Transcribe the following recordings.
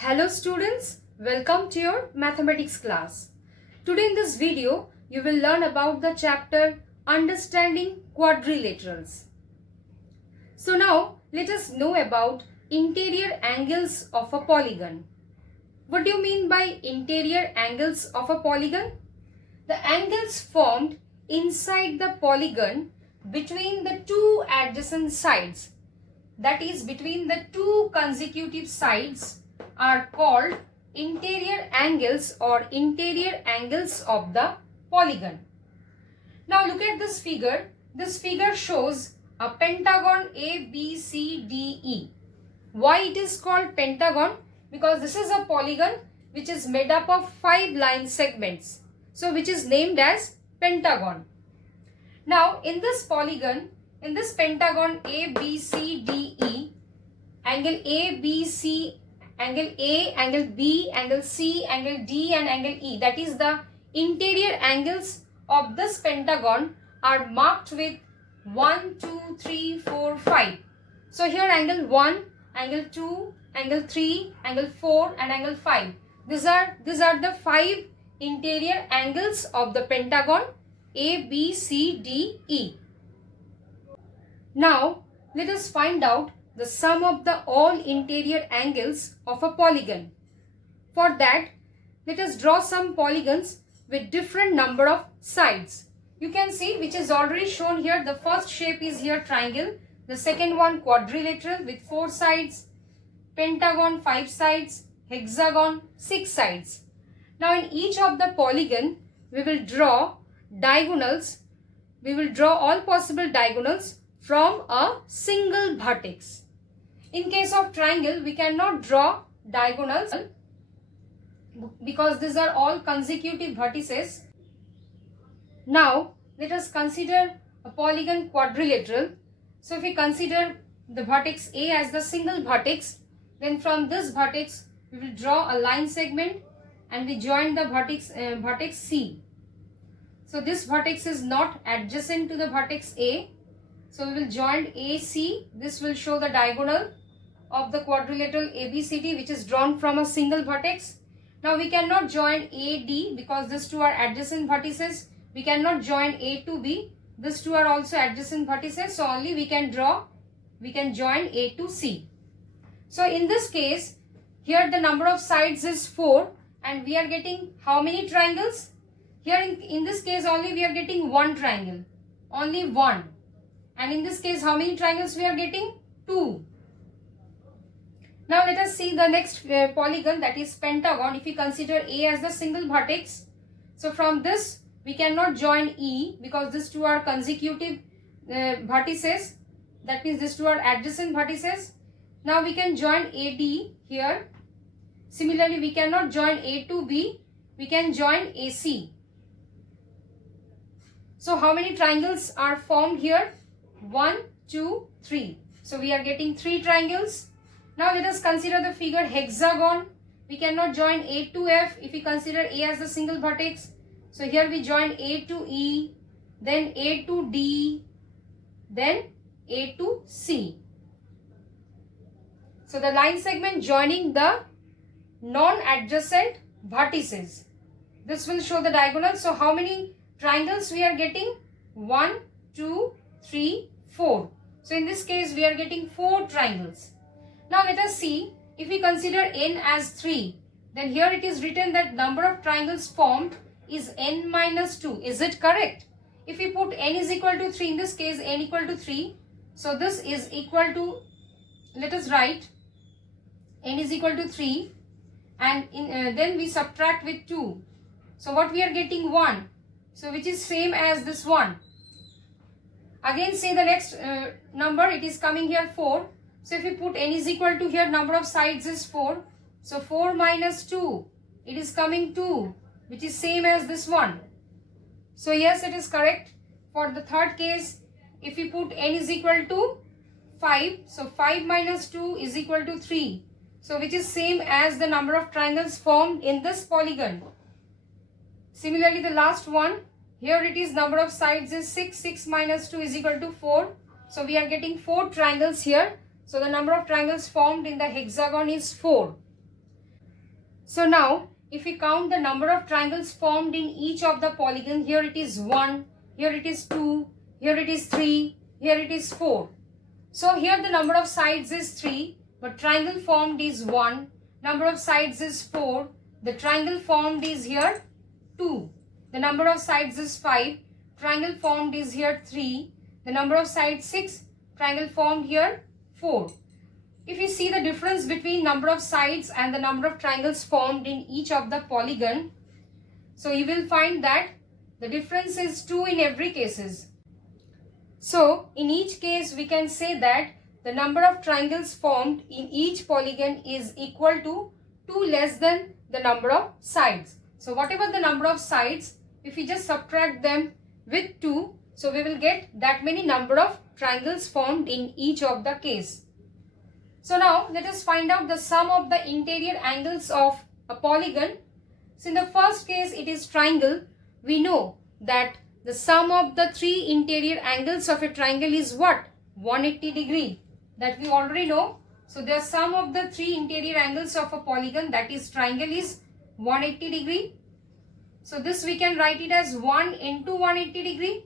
Hello students, welcome to your mathematics class. Today in this video, you will learn about the chapter Understanding Quadrilaterals. So now, let us know about interior angles of a polygon. What do you mean by interior angles of a polygon? The angles formed inside the polygon between the two adjacent sides, that is between the two consecutive sides, are called interior angles or interior angles of the polygon. Now look at this figure. This figure shows a pentagon ABCDE. Why it is called pentagon? Because this is a polygon which is made up of 5 line segments. So which is named as pentagon. Now in this polygon, in this pentagon ABCDE, angle ABC, angle A, angle B, angle C, angle D and angle E, that is the interior angles of this pentagon, are marked with 1, 2, 3, 4, 5. So here angle 1, angle 2, angle 3, angle 4 and angle 5. These are the 5 interior angles of the pentagon ABCDE. Now let us find out the sum of the all interior angles of a polygon. For that, let us draw some polygons with different number of sides. You can see which is already shown here. The first shape is here triangle, the second one quadrilateral with 4 sides, pentagon 5 sides, hexagon 6 sides. Now in each of the polygon, we will draw diagonals. We will draw all possible diagonals from a single vertex. In case of triangle, we cannot draw diagonals because these are all consecutive vertices. Now, let us consider a polygon quadrilateral. So, if we consider the vertex A as the single vertex, then from this vertex, we will draw a line segment and we join the vertex C. So, this vertex is not adjacent to the vertex A. So, we will join AC. This will show the diagonal of the quadrilateral ABCD, which is drawn from a single vertex. Now we cannot join AD because these two are adjacent vertices. We cannot join A to B. These two are also adjacent vertices. So only we can join A to C. So in this case, here the number of sides is 4 and we are getting how many triangles? Here in this case only we are getting one triangle. Only one. And in this case, how many triangles we are getting? 2. Now let us see the next polygon, that is pentagon. If we consider A as the single vertex, so from this we cannot join E because these two are consecutive vertices. That means these two are adjacent vertices. Now we can join AD here. Similarly, we cannot join A to B. We can join AC. So how many triangles are formed here? 1, 2, 3. So we are getting 3 triangles. Now let us consider the figure hexagon. We cannot join A to F if we consider A as the single vertex. So here we join A to E, then A to D, then A to C. So the line segment joining the non-adjacent vertices. This will show the diagonal. So how many triangles we are getting? 1, 2, 3, 4. So in this case we are getting 4 triangles. Now let us see, if we consider n as 3, then here it is written that number of triangles formed is n minus 2. Is it correct? If we put n is equal to 3, in this case n equal to 3, so this is equal to, let us write n is equal to 3 and then we subtract with 2. So what we are getting? 1. So which is same as this one. Again say the next number, it is coming here 4. So if we put n is equal to, here number of sides is 4. So 4 minus 2, it is coming 2, which is same as this one. So yes, it is correct. For the third case, if we put n is equal to 5, so 5 minus 2 is equal to 3. So which is same as the number of triangles formed in this polygon. Similarly, the last one, here it is number of sides is 6. 6 minus 2 is equal to 4. So we are getting 4 triangles here. So the number of triangles formed in the hexagon is 4. So now if we count the number of triangles formed in each of the polygon, here it is 1, here it is 2, here it is 3, here it is 4. So here the number of sides is 3, but triangle formed is 1. Number of sides is 4. The triangle formed is here 2. The number of sides is 5. Triangle formed is here 3. The number of sides 6. Triangle formed here 4. If you see the difference between number of sides and the number of triangles formed in each of the polygon, so you will find that the difference is 2 in every cases. So in each case we can say that the number of triangles formed in each polygon is equal to 2 less than the number of sides. So whatever the number of sides, if we just subtract them with 2, so we will get that many number of triangles formed in each of the case. So now let us find out the sum of the interior angles of a polygon. So in the first case it is triangle. We know that the sum of the 3 interior angles of a triangle is what? 180 degree. That we already know. So the sum of the 3 interior angles of a polygon, that is triangle, is 180 degree. So this we can write it as 1 into 180 degree.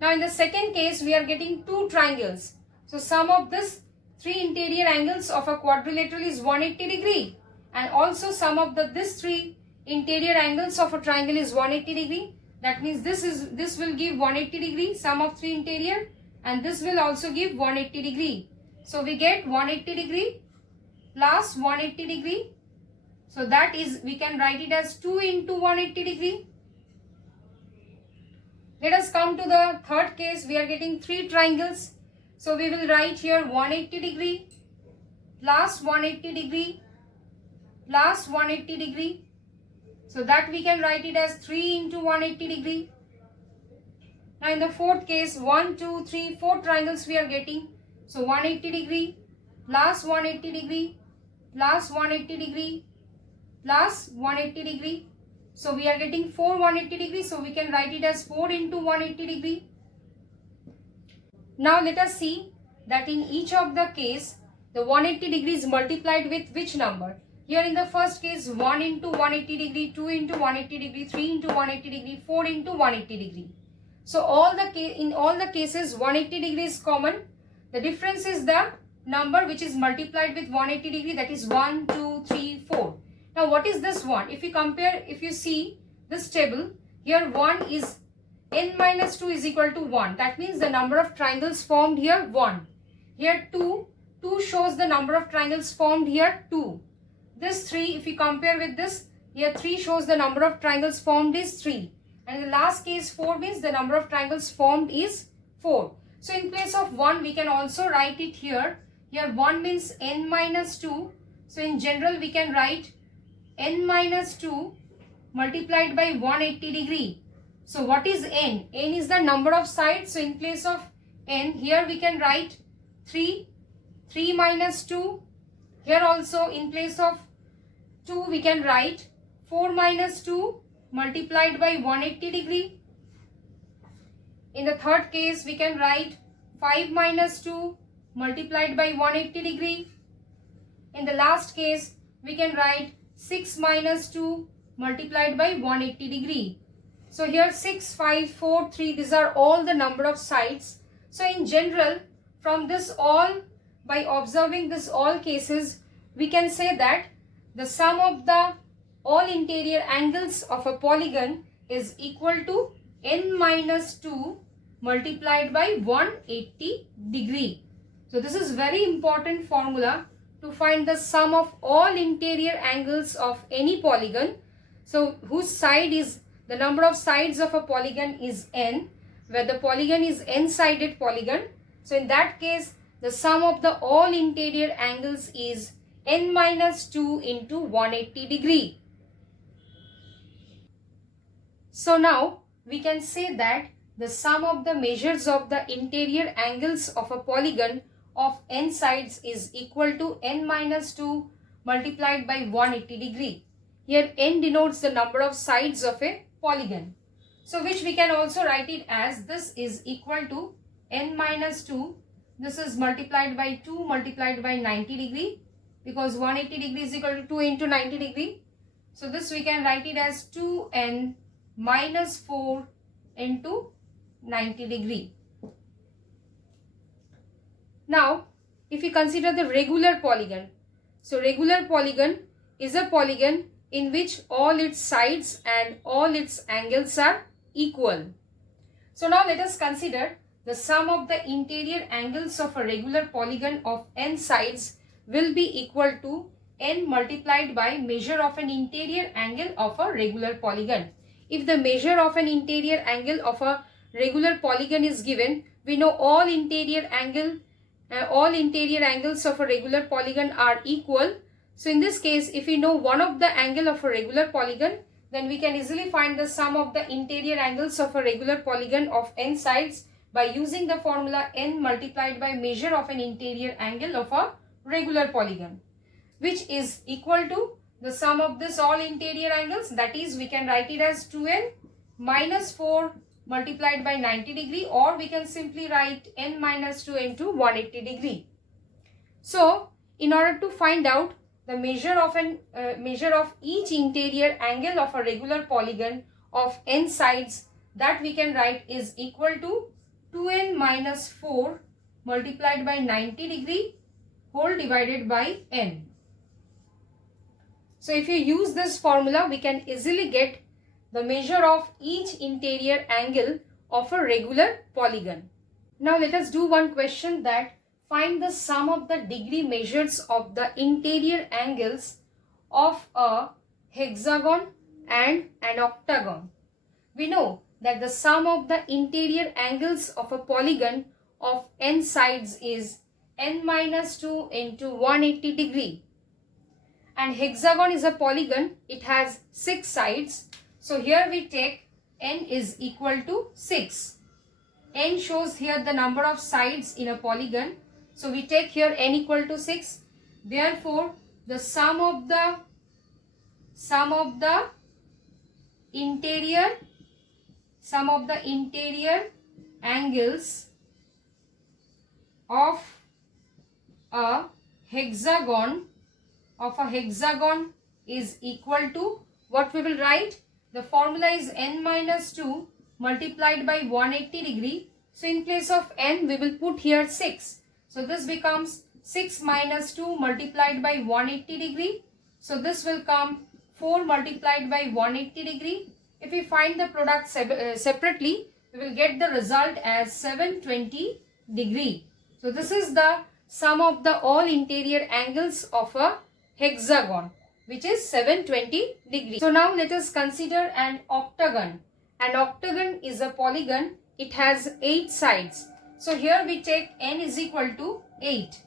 Now in the second case we are getting 2 triangles. So sum of this 3 interior angles of a quadrilateral is 180 degree. And also sum of this 3 interior angles of a triangle is 180 degree. That means this will give 180 degree, sum of 3 interior, and this will also give 180 degree. So we get 180 degree plus 180 degree. So that is, we can write it as 2 into 180 degree. Let us come to the third case. We are getting 3 triangles. So we will write here 180 degree plus 180 degree plus 180 degree. So that we can write it as 3 into 180 degree. Now in the fourth case, 1, 2, 3, 4 triangles we are getting. So 180 degree plus 180 degree plus 180 degree plus 180 degree. So we are getting 4 180 degree. So we can write it as 4 into 180 degree. Now let us see that in each of the case, the 180 degree is multiplied with which number? Here in the first case, 1 into 180 degree, 2 into 180 degree, 3 into 180 degree, 4 into 180 degree. So in all the cases 180 degree is common. The difference is the number which is multiplied with 180 degree, that is 1, 2, 3, 4. Now what is this one? If you compare, if you see this table, here 1 is n minus 2 is equal to 1. That means the number of triangles formed here 1. Here 2 shows the number of triangles formed here 2. This 3, if you compare with this, here 3 shows the number of triangles formed is 3. And in the last case 4 means the number of triangles formed is 4. So in place of 1 we can also write it here. Here 1 means n minus 2. So in general we can write n minus 2 multiplied by 180 degree. So what is n? N is the number of sides. So in place of n, here we can write 3 minus 2. Here also in place of 2 we can write 4 minus 2 multiplied by 180 degree. In the third case we can write 5 minus 2 multiplied by 180 degree. In the last case we can write 6 minus 2 multiplied by 180 degree. So here 6, 5, 4, 3, these are all the number of sides. So in general, from this all, by observing this all cases, we can say that the sum of the all interior angles of a polygon is equal to n minus 2 multiplied by 180 degree. So this is very important formula to find the sum of all interior angles of any polygon. So whose side is, the number of sides of a polygon is n, where the polygon is n-sided polygon. So in that case, the sum of the all interior angles is n minus 2 into 180 degree. So now we can say that the sum of the measures of the interior angles of a polygon of n sides is equal to n minus 2 multiplied by 180 degree. Here n denotes the number of sides of a polygon. So which we can also write it as this is equal to n minus 2. This is multiplied by 2 multiplied by 90 degree because 180 degree is equal to 2 into 90 degree. So this we can write it as 2n minus 4 into 90 degree. Now, if we consider the regular polygon. So regular polygon is a polygon in which all its sides and all its angles are equal. So now let us consider the sum of the interior angles of a regular polygon of n sides will be equal to n multiplied by measure of an interior angle of a regular polygon. If the measure of an interior angle of a regular polygon is given, we know all interior angles of a regular polygon are equal. So in this case, if we know one of the angle of a regular polygon, then we can easily find the sum of the interior angles of a regular polygon of n sides by using the formula n multiplied by measure of an interior angle of a regular polygon, which is equal to the sum of this all interior angles, that is we can write it as 2n minus 4 multiplied by 90 degree, or we can simply write n minus 2 into 180 degree. So in order to find out the measure of each interior angle of a regular polygon of n sides, that we can write is equal to 2n minus 4 multiplied by 90 degree whole divided by n. So if you use this formula, we can easily get the measure of each interior angle of a regular polygon. Now let us do one question, that find the sum of the degree measures of the interior angles of a hexagon and an octagon. We know that the sum of the interior angles of a polygon of n sides is n minus 2 into 180 degree. And hexagon is a polygon, it has 6 sides. So here we take n is equal to 6. N shows here the number of sides in a polygon. So we take here n equal to 6. Therefore, the sum of the interior angles of a hexagon is equal to what we will write? The formula is n minus 2 multiplied by 180 degree. So in place of n, we will put here 6. So this becomes 6 minus 2 multiplied by 180 degree. So this will come 4 multiplied by 180 degree. If we find the product separately, we will get the result as 720 degree. So this is the sum of the all interior angles of a hexagon, which is 720 degrees. So now let us consider an octagon. An octagon is a polygon. It has 8 sides. So here we take n is equal to 8.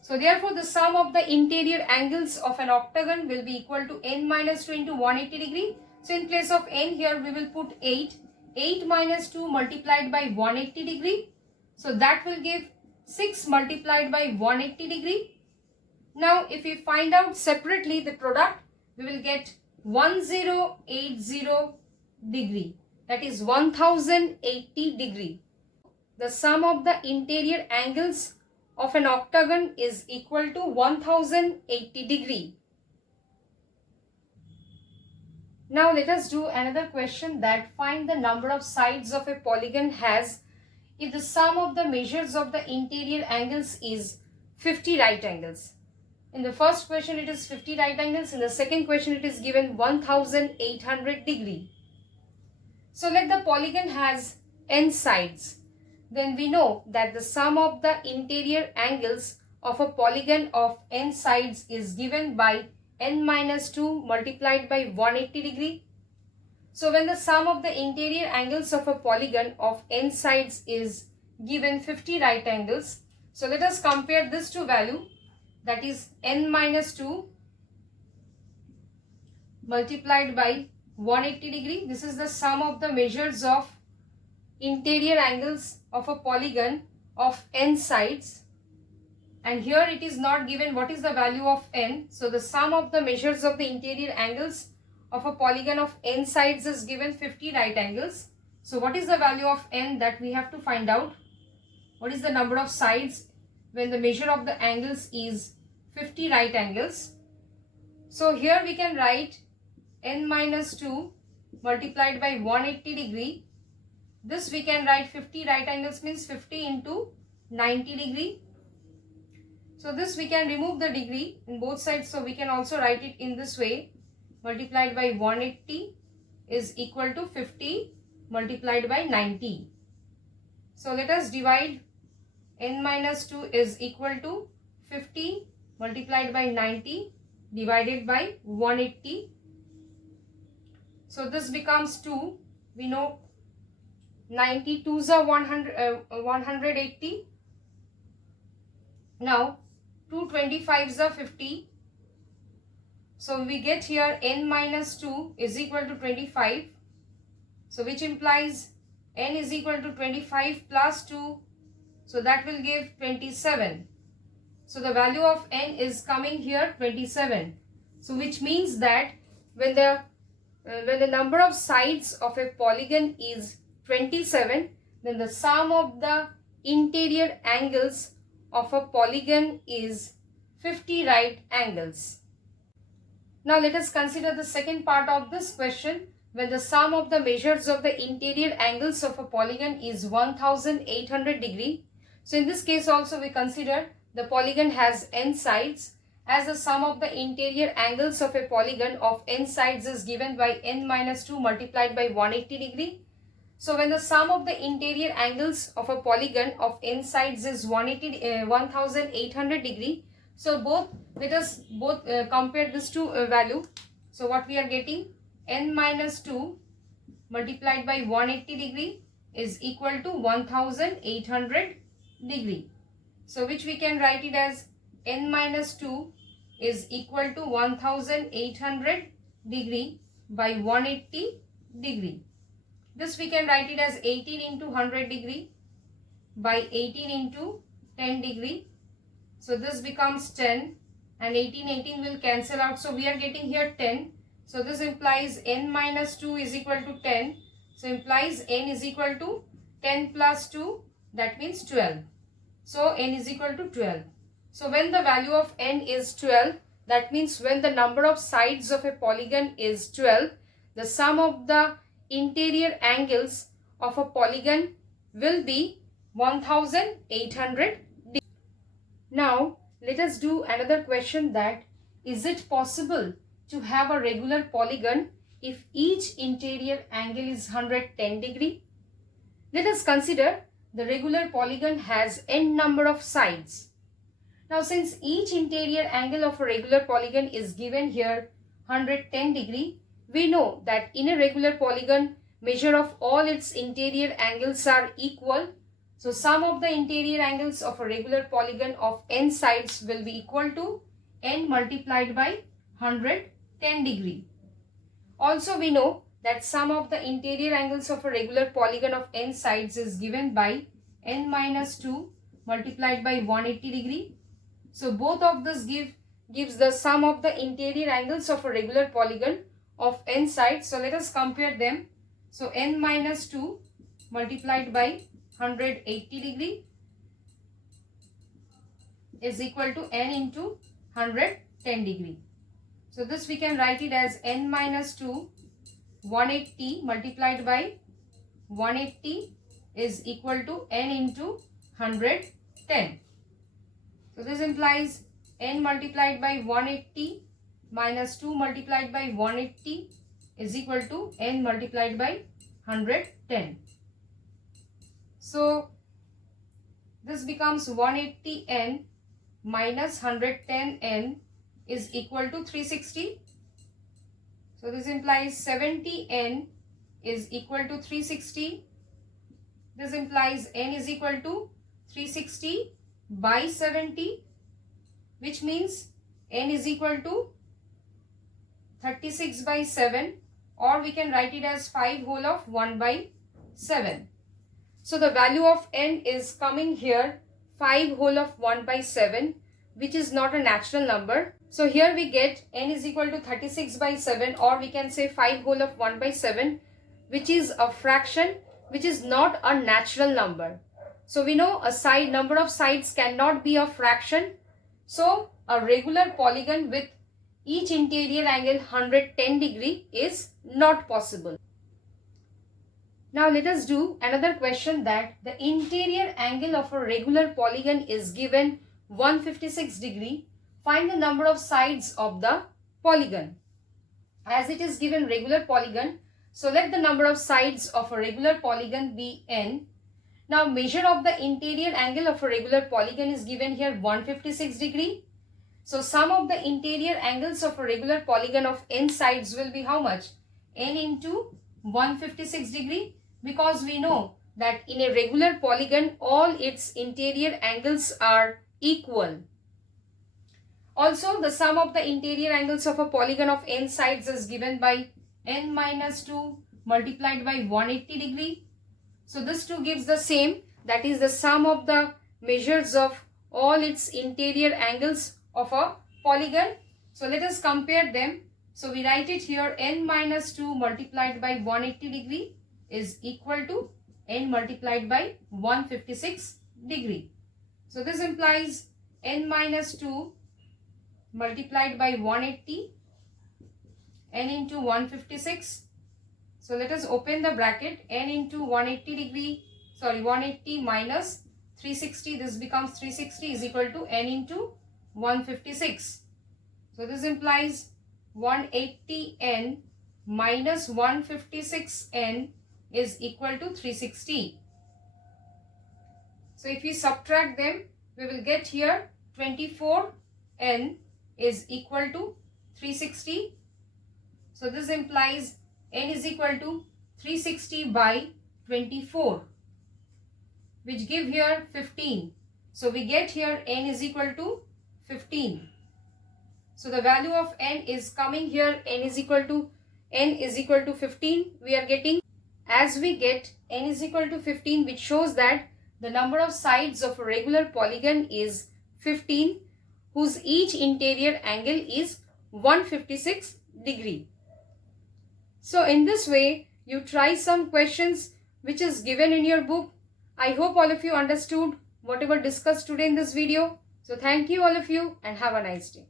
So therefore the sum of the interior angles of an octagon will be equal to n minus 2 into 180 degree. So in place of n here we will put 8. 8 minus 2 multiplied by 180 degree. So that will give 6 multiplied by 180 degree. Now if we find out separately the product, we will get 1080 degree. That is 1080 degree. The sum of the interior angles of an octagon is equal to 1080 degree. Now let us do another question, that find the number of sides of a polygon has if the sum of the measures of the interior angles is 50 right angles. In the first question it is 50 right angles. In the second question it is given 1800 degree. So let the polygon has n sides. Then we know that the sum of the interior angles of a polygon of n sides is given by n minus 2 multiplied by 180 degree. So when the sum of the interior angles of a polygon of n sides is given 50 right angles, so let us compare this to value, that is n minus 2 multiplied by 180 degree. This is the sum of the measures of interior angles of a polygon of n sides, and here it is not given what is the value of n. So the sum of the measures of the interior angles of a polygon of n sides is given 50 right angles. So what is the value of n that we have to find out? What is the number of sides when the measure of the angles is 50 right angles. So here we can write n minus 2 multiplied by 180 degree. This we can write 50 right angles means 50 into 90 degree. So this we can remove the degree in both sides. So we can also write it in this way. Multiplied by 180 is equal to 50 multiplied by 90. So let us divide. N minus 2 is equal to 50 multiplied by 90 divided by 180. So this becomes 2. We know 90 2s are 180. Now 2 25s are 50. So we get here n minus 2 is equal to 25. So which implies n is equal to 25 plus 2. So that will give 27. So the value of n is coming here 27. So which means that when the number of sides of a polygon is 27, then the sum of the interior angles of a polygon is 50 right angles. Now let us consider the second part of this question. When the sum of the measures of the interior angles of a polygon is 1800 degree. So in this case also we consider the polygon has n sides, as the sum of the interior angles of a polygon of n sides is given by n minus 2 multiplied by 180 degree. So when the sum of the interior angles of a polygon of n sides is 1800 degree. So let us compare this to value. So what we are getting, n minus 2 multiplied by 180 degree is equal to 1800 degree. So which we can write it as n minus 2 is equal to 1800 degree by 180 degree. This we can write it as 18 into 100 degree by 18 into 10 degree. So this becomes 10 and 18 will cancel out. So we are getting here 10. So this implies n minus 2 is equal to 10. So implies n is equal to 10 plus 2, that means 12. So n is equal to 12. So when the value of n is 12, that means when the number of sides of a polygon is 12, the sum of the interior angles of a polygon will be 1800. Now let us do another question, that is it possible to have a regular polygon if each interior angle is 110 degree? Let us consider the regular polygon has n number of sides. Now since each interior angle of a regular polygon is given here 110 degree, we know that in a regular polygon measure of all its interior angles are equal. So sum of the interior angles of a regular polygon of n sides will be equal to n multiplied by 110 degree. Also we know that sum of the interior angles of a regular polygon of n sides is given by n minus 2 multiplied by 180 degree. So both of this gives the sum of the interior angles of a regular polygon of n sides. So let us compare them. So n minus 2 multiplied by 180 degree is equal to n into 110 degree. So this we can write it as n minus 2 180 multiplied by 180 is equal to n into 110. So this implies n multiplied by 180 minus 2 multiplied by 180 is equal to n multiplied by 110. So this becomes 180n minus 110n is equal to 360. So this implies 70n is equal to 360. This implies n is equal to 360 by 70, which means n is equal to 36 by 7, or we can write it as 5 whole of 1 by 7. So the value of n is coming here 5 whole of 1 by 7, which is not a natural number. So here we get n is equal to 36 by 7, or we can say 5 whole of 1 by 7, which is a fraction which is not a natural number. So we know a number of sides cannot be a fraction. So a regular polygon with each interior angle 110 degree is not possible. Now let us do another question, that the interior angle of a regular polygon is given 156 degree. Find the number of sides of the polygon. As it is given regular polygon, so let the number of sides of a regular polygon be n. Now measure of the interior angle of a regular polygon is given here 156 degree. So sum of the interior angles of a regular polygon of n sides will be how much? N into 156 degree, because we know that in a regular polygon all its interior angles are equal. Also the sum of the interior angles of a polygon of n sides is given by n minus 2 multiplied by 180 degree. So this 2 gives the same, that is the sum of the measures of all its interior angles of a polygon. So let us compare them. So we write it here, n minus 2 multiplied by 180 degree is equal to n multiplied by 156 degree. So this implies n minus 2 multiplied by 180, n into 156. So let us open the bracket, n into 180 minus 360, this becomes 360 is equal to n into 156. So this implies 180n minus 156n is equal to 360. So if we subtract them, we will get here 24n is equal to 360. So this implies n is equal to 360 by 24, which give here 15. So we get here n is equal to 15. So the value of n is coming here, n is equal to 15 we are getting. As we get n is equal to 15, which shows that the number of sides of a regular polygon is 15, whose each interior angle is 156 degree. So in this way, you try some questions which is given in your book. I hope all of you understood whatever discussed today in this video. So thank you all of you and have a nice day.